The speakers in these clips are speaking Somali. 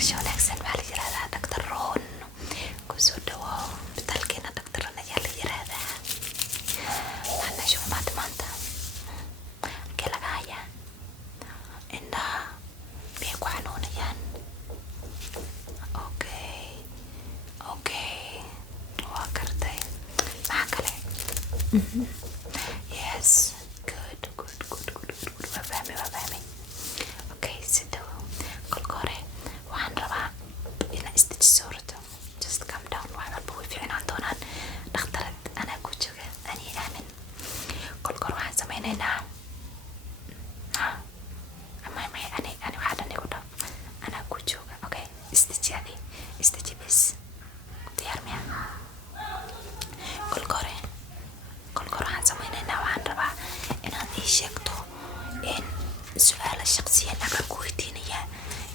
barasho wanaagsan waxaa la yirahdaa Dr. Ron kusoo dhawow isbitaalkeena Dr. Ron ayaa la yirahdaa ana shumaad maanta kee laga hayaa indhaha miyay ku xanuunayaan okay waa gartay maxaa kale yes good waa fahmay okay sit down kolka hore waxaan rabaa inaa istajiso horta just calm down wax walba way fiicnaan doonaan dhakhtarad anaa ku jooga anii aamin kolka hore waxaan sameynaynaa ani waxaa dhan igu dhaf anaa ku jooga okay istaji bis diyaar miya kolka hore waxaan sameynaynaa waxaan rabaa inaad ii sheegto in su-aala shaqsiyan aan ku weydiinaya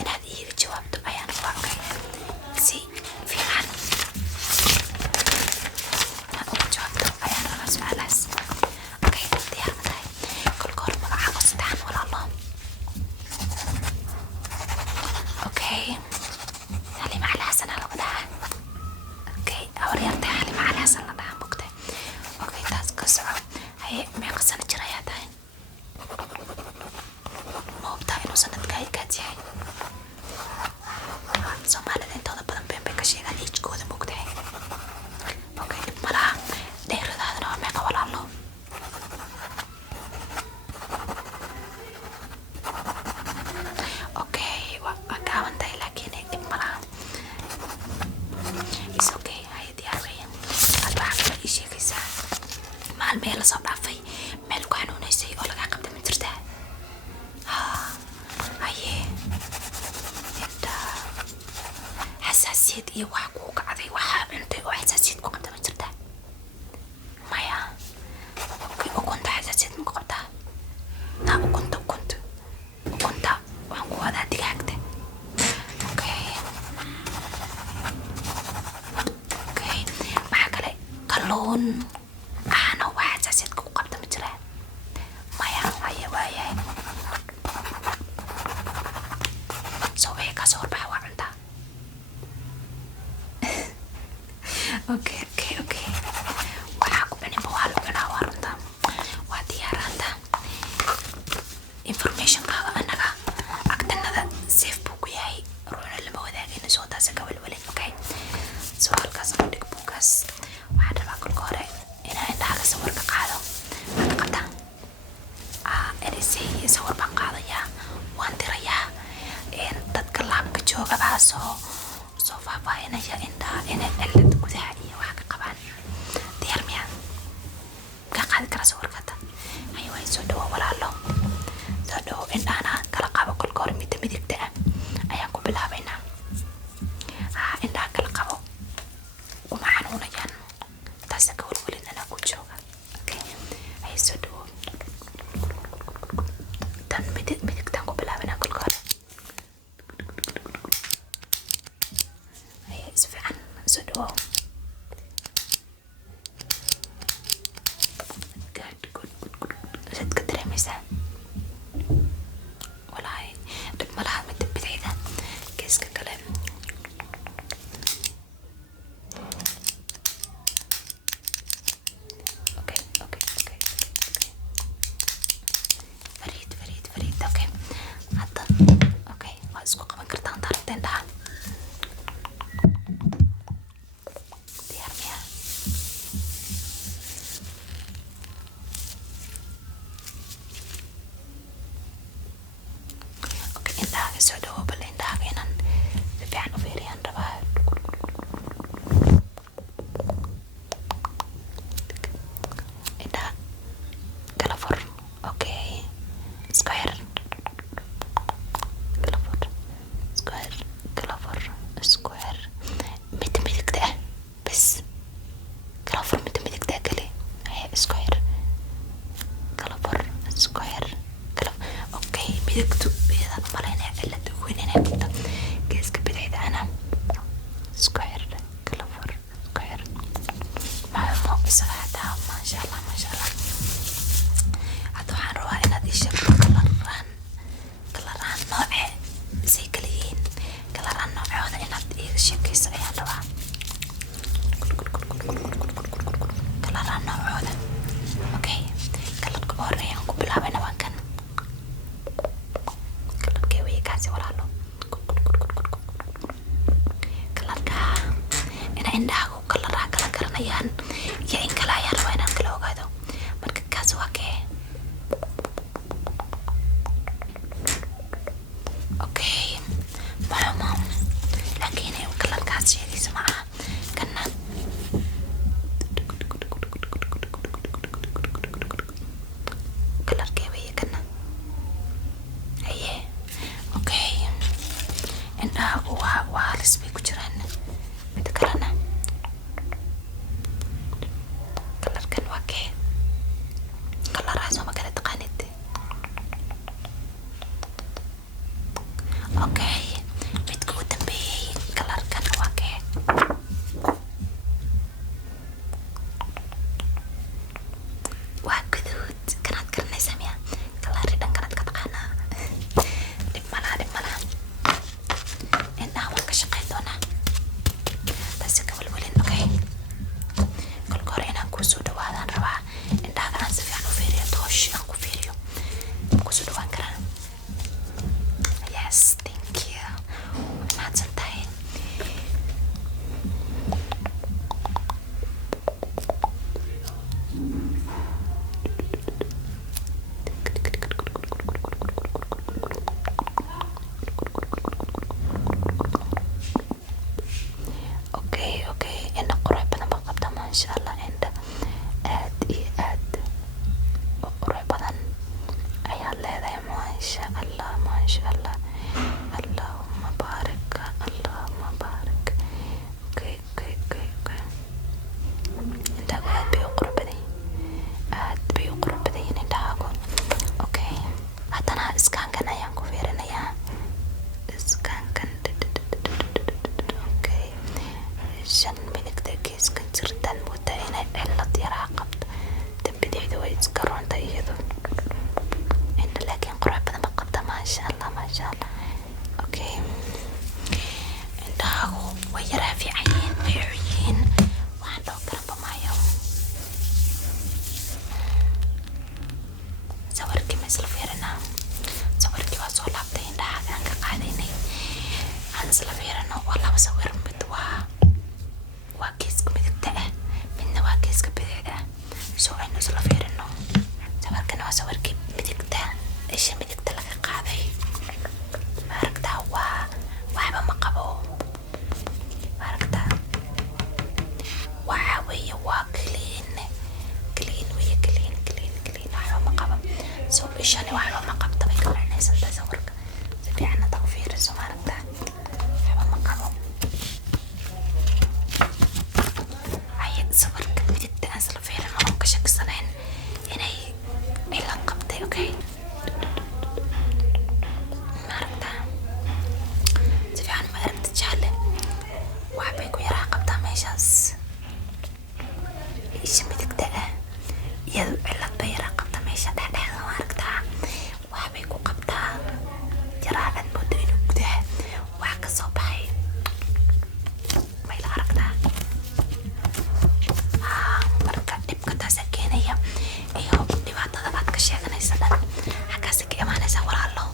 inaad iiga jawaabto ayaan rabaa okay si fiican inaad uga jawaabto ayaan rabaa su-aalahaas okay diyaar ma tahay kolka hore magacaaga saddexan walaalo okay Halima Cali Xasan aa lagu dhahaa okay awaryartay Halima Cali Xasan la dhahaa mugtay okay taas ka soco haye meeqa sano jir ayaa tahay ma hubtaa inuu sanadkaa kaad yahay soomaalida intooda badan been bay ka sheegaan ijkooda mugtahay okay dhib malaha dheeradaadana waa meeqa walaalo okay waa gaaban tahay laakiin dhib malaha is okay haye diyaar weeyaan aad waxaa kala ii sheegaysaa maalmee lasoo dhaafay meel ku xanuunaysay oo lagaa qabta ma jirtaa haye inta xasaasiyad iyo wax kuu kacday waxaa cuntay oo xasaasiyad ku qabta ma jirtaa maya okay ukunta xasaasiyad ma ku qabtaa ukunta waxaan ku wadaa digaagta okay maxaa kale kalluun caano wax xasaasiyad ku qabta ma jiraa maya haye waayahay soo wixii kaasoo horbaxa waa cuntaa okay waxaa ku cuninba waa la cunaa waa runta waa diyaaraanta informationkaaga anaga agtanada safe buu ku yahay ruuxna lama wadaagayna soo taasa ka walwalin okay soo halkaas aan dhig buugaas waxaa rabaa kolka hore inaa indhahaaga sawir ka qaado waad qabtaa erisay sawir baan qaadayaa waan dirayaa dadka laabka jooga baa soo faahfaahinaya indhaha inay cilad gudaha iyo wax ka qabaan diyaar miya ka qaadi kara sawirkata haye waay soo dhawo walaalo soo dhawo indhahana kala qabo kolka hore midda midigta ayaan ku bilaabaynaa indhaha kala qabo uma xanuunayaan taasa ka walwalin anaa ku jooga okay haye soo dhawo tan midigtaan ku bilaabanaa kolka hore haye si fiican soo dhawo good ka dareemaysaa walaahi dhib malaha midda bidixda geeska kale okay fariid okay hadda okay waa isku qaban kartaan taarta indhaha diyaar miya okay indhaha soo dhawo bal indhaha inaan si fiican u fiiriyaan rabaa indhaha kala fur okay square midda midigta bas kala fur midda midigta kale haye square kala fur square okay midigtu iyadaan umalaynaya cilad weyn inay qabto geeska bidixda ana square kala fur square maamo isaga hadaa maasha allah hadda waxaan rabaa inaad ii sheegto kalaraan nooce say kala yihiin kalaraan sheekaysa ayaan rabaa. Kalara noocooda. Okay, kalarka ugu horeeya aan ku bilaabayna waa kan. Kalarkee weeye kaasi walaalo. Kalarka ina indhahagu kalaraha kala garanayaan iyo in kale ayaan rabaa inaan kala ogaado. Marka kaasi waa kee. Okay, maxuma laakiin kalarkaas sheegaysa ma aha kana. Kalarkee weeye kana. Haye, okay, indhahagu waa halis bay ku jiraan. Mid kalena kalarkan waa kee. Kalarahaas ma kala taqaanid. Okay, midka ugu dambeeyay kalarkan waa kee. Waa guduud. Kanaad garanaysaa miya? Kalari dhan kanaad ka taqaanaa. Dhib malaha. Indhaha waan ka shaqayn doonaa. Taasi ka walwalin. Okay, kolka hore inaan kusoo dhawaadaan rabaa. Indhaha aan si fiican u fiiriyo. Toosh aan ku fiiriyo. Kusoo dhawaan karaa. Yes, thank you. Mahadsan tahay. Okay, indha qurux badan baa qabta maasha Allah. Indha aad iyo aad u qurux badan ayaa leedahay maasha Allah. Allahumma baarik. Okay. Indhahagu aad bay u qurux badan yihiin indhahagu. Okay, haddana iskaankan ayaan ku fiirinayaa. Iskaankan. Okay, shan midigta geeskan jirtaan moodaa inay cillad yaraa qabto. Bidixda way iska roonta iyadu. Indha laakiin qurux badan baa qabta maasha Allah. Okay, indhahagu way yaraa fiican yihiin, way yihiin. Waxaan dhoo garanba maayo. Sawirkii ma isla fiirinaa? Sawirkii waa soo laabtay. Indhahaga aan ka qaadaynay aan isla fiirino. Waa laba sawir. Mid waa geeska midigta ah, midna waa geeska bidixda ah. So aynu isla fiirino. Sawirkana waa sawirkii midigta, isha midigta laga qaaday. Ma aragtaa? Waxba ma qabo. Ma aragtaa? Waxa weeye waa clean weeye. Waxba ma qabo. So ishani waxba ma qabto bay garanaysan tahay sawirka. Si fiican hadda u fiiriso. Ma aragtaa? Waxba ma qabo. Sawirka midigta aan isla fiirino oon ka shaksanayn inay cillad qabtay. Okay, ma aragtaa? Si fiican ma aragta jaalle. Waxbay ku yaraa qabtaa meeshaas. Isha midigta ah iyadu cillad bay yaraa qabta meesha dhexdeeda. Ma aragtaa? Waxbay ku qabtaa yaraa. Aad moodo inuu gudaha wax ka soo baxay. may la aragtaa? Marka dhibka taasa keenaya iyo dhibaatada aad ka sheeganaysa dhan xaggaasi ka imaanaysa walaalo.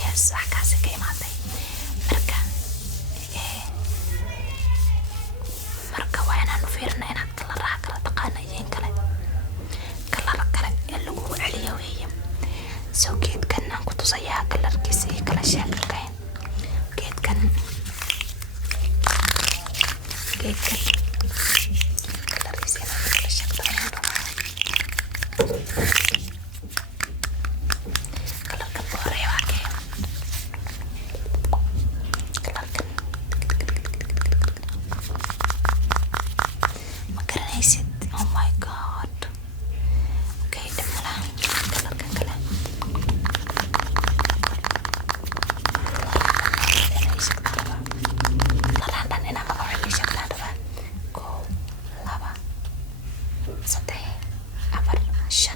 Yes, xaggaasi ka imaatay. Marka waa inaan u fiirina inaad kalaraha kala taqaana iyo in kale. Kalara kale ee lagu celiyo weeye. So geedkan aan ku tusayaa kalarkiisa iyo kala sheekakayn. Geedkan kalarkiisa inaan kala sheekakayn rabaa. Kalarkan u horeeya waa kee. Kalarkan ma garanaysid. Oh my god. Okay, dhib malaha. Kalarkan kale lalaan inaan magaco ii sheegtaan rabaa. 1, 2, 3, 4, 5, 6,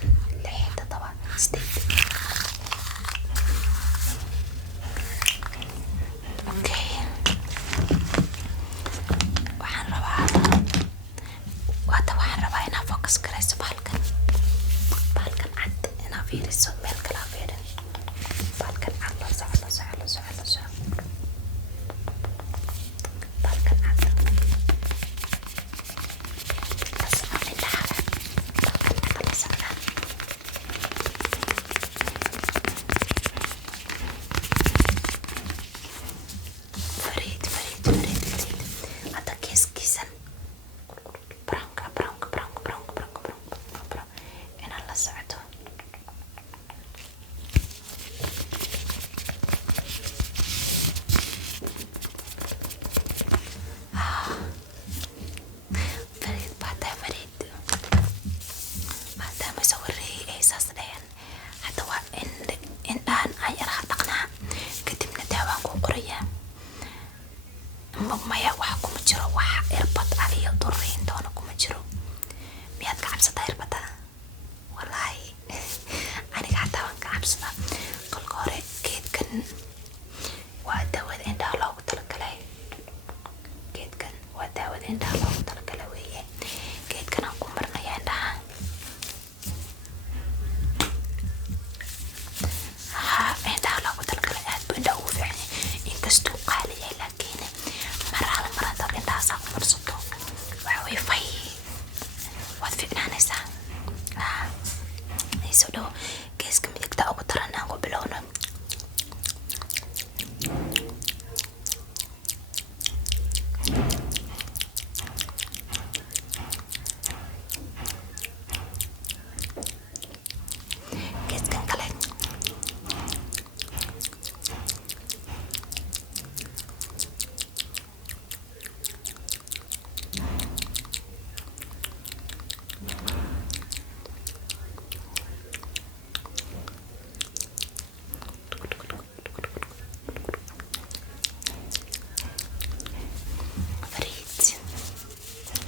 qorayaa maya waxa kuma jiro wax irbad ah iyo duriin doona kuma jiro. miyaad ka cabsataa irbada? wallahi aniga xataa waan ka cabsadaa. kolka hore geedkan waa daawada indhaha loogu talagalay. geedkan waa daawada indhaha loogu talagalay weeye. geedkan aan ku marnayaa indhaha. indhaha loogu talagalay aad buu indhaha ugu fiican yahay inkastuu qaali yahay, laakiin mar hadaad indhahaasaa ku marsato waxa way fay waad fiicnaanaysaa. soo dhawo geeska midigta ugu daran aan ku bilowno. geeskan kale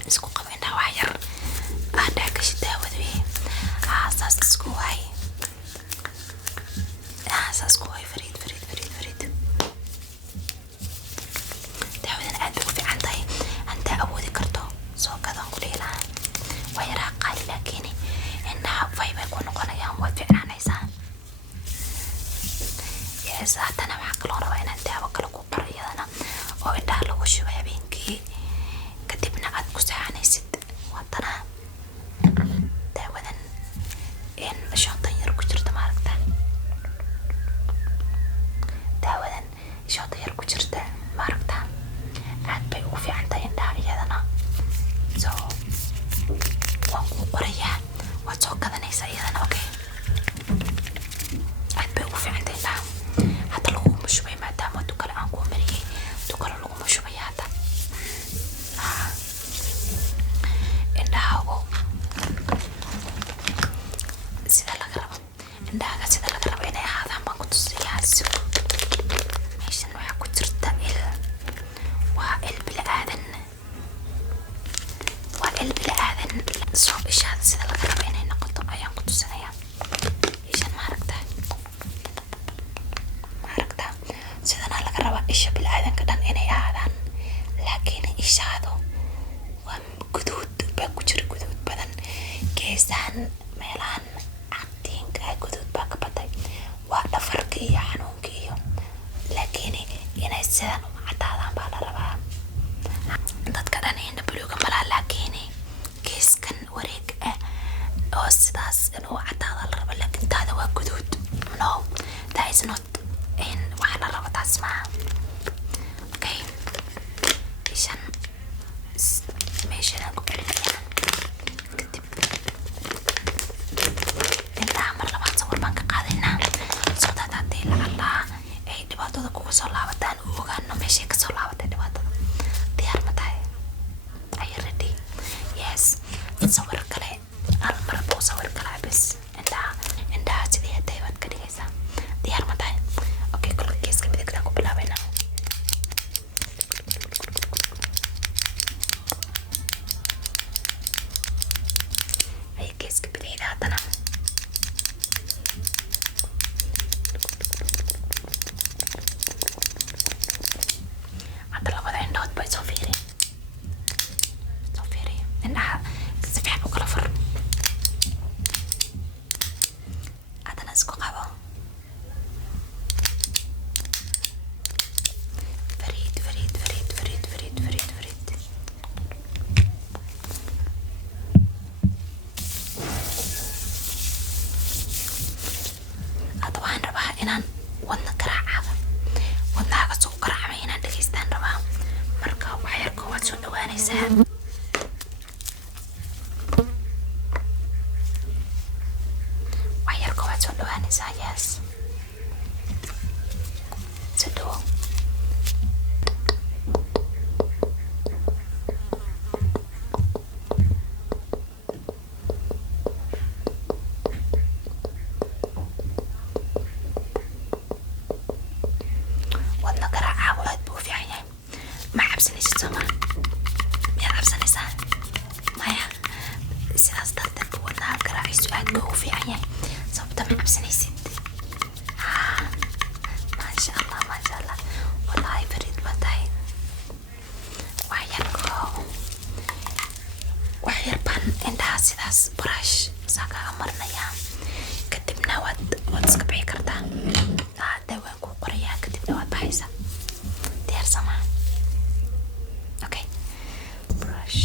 isku qabo indhaha wax yar aadhaa gashi daawada wey. saas isku hay saas ku hay fariid daawadan aad bay ku fiican tahay. hantaa awoodi karto soo gadaan ku dhihi lahaa. waa yaraa qaali laakiin indhaha fay bay ku noqonayaan, waad fiicnaanaysaa. yes haddana waxaa kaloo rabaa inaan daawo kale ku qoro iyadana oo indhaha lagu shubo habeenkii kadibna aad ku seexanaysid. haddana daawadan shootan yar ku jirta maaragta. daawadan shootan yar ku jirta maaragta aad bay ugu fiican tahay indhaha iyadana. so waan kuu qorayaa waad soo gadanaysaa iyadana. okay aad bay ugu fiican tahay indhaha. hadda laguma shubay maadaama dukale aan kuu mariyey. dukale laguma shubaya hadda. indhahaagu sida laga rabo, indhahaaga sida laga rabo inay ahaadaan baan ku tusayaa. meeshan waxaa ku jirta waa il bili-aadan. soo ishaada sida laga rabo inay noqoto ayaan ku tusinayaa. ishan maaragta sidana laga rabaa isha bili-aadanka dhan inay ahaadaan, laakiin ishaadu waa guduud baa ku jira, guduud badan. geesahan meelahan cadiinka guduud baa ka batay. waa dhafarka iyo xanuunka iyo, laakiin inay sidan u cadaadaan baa la rabaa. dadka dhan indha buluuga malaa, laakiin geeskan wareeg ah oo sidaas inuu cadaada la rabo, laakiin taada waa guduud. no that is not waxa la rabo, taas maaha. okay ishan meeshaan ku celinaya kadib indhaha mar labaad sawir baan ka qaadaynaa soo daad haddii lacallaa ay dhibaatada kugu soo laabataan u ogaano meeshay ka soo laabatay dhibaatada. diyaar ma tahay? are you ready? yes sawir kale hal mar buu sawir kale bes indhaha sidii hadday baad ka dhigaysaa. diyaar ma tahay? okay kolka geeska midigtaan ku bilaabaynaa. ay geeska bidixda haddana cabsanaysid sooma miyaad cabsanaysaa maya sidaas darteed wadnaha garaaciisu aad buu u fiican yahay sababta ma cabsanaysid maasha allah wallahi fariid baa tahay wax yar baan indhaha sidaas brush saa kaga marinayaa kadibna waad iska bixi kartaa dawaan kuu qorayaa kadibna waad baxaysaa diyaarsama okay brush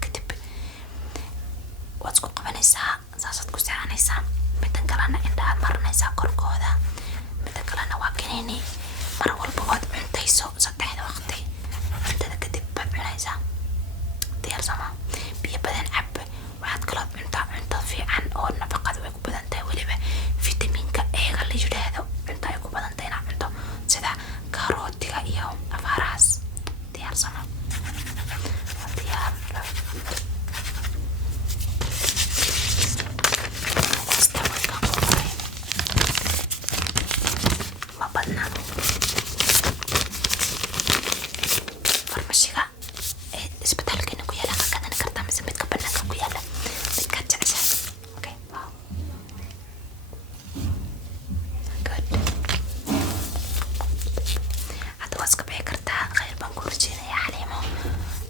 kadib waad isku qabanaysaa saasaad ku seexanaysaa midan kalena indhahaad marinaysaa korkooda midan kalena waa kaniini mar walba ood cuntayso 3 waqti cuntada kadib baad cunaysaa diyaarsama biyo badan cab waxaad kaloo cuntaa cunto fiican oo nafaqadu ay ku badan tahay weliba fitamiinka eega la yidhaahdo cunto ay ku badan tahay inaad cunto sida karootiga iyo afaarahaas diyaarsama farmashiga isbitaalkeena ku yaala ka gadan kartaa mise midka banaanka ku yaala midkaad jeceshahay okay wow good hadda waad iska bixi kartaa khayr baan ku horjeedaya xaliimo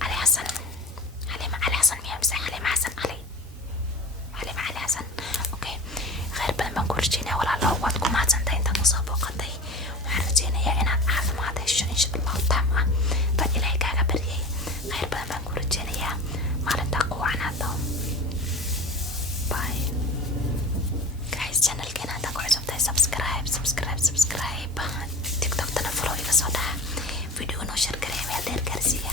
cali xasan miyaa mise xaliimo xasan cali xasan okay khayr badan baan ku horjeedaya walaalo waad ku mahadsantahay intaad usoo booqatay waxaan rajeynayaa inaad caafimaad hesho insha allahu taama baan ilaahay kaaga baryay khayr badan baan ku rajeynayaa maalintaa ku wacnaado bye guys channelkeena haddaa ku cusub tahay subscribe tiktokna follow iga soo dhaha video noo share gareey meel dheer gaarsiiya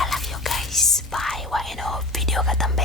I love you guys bye waa inoo videoga dambe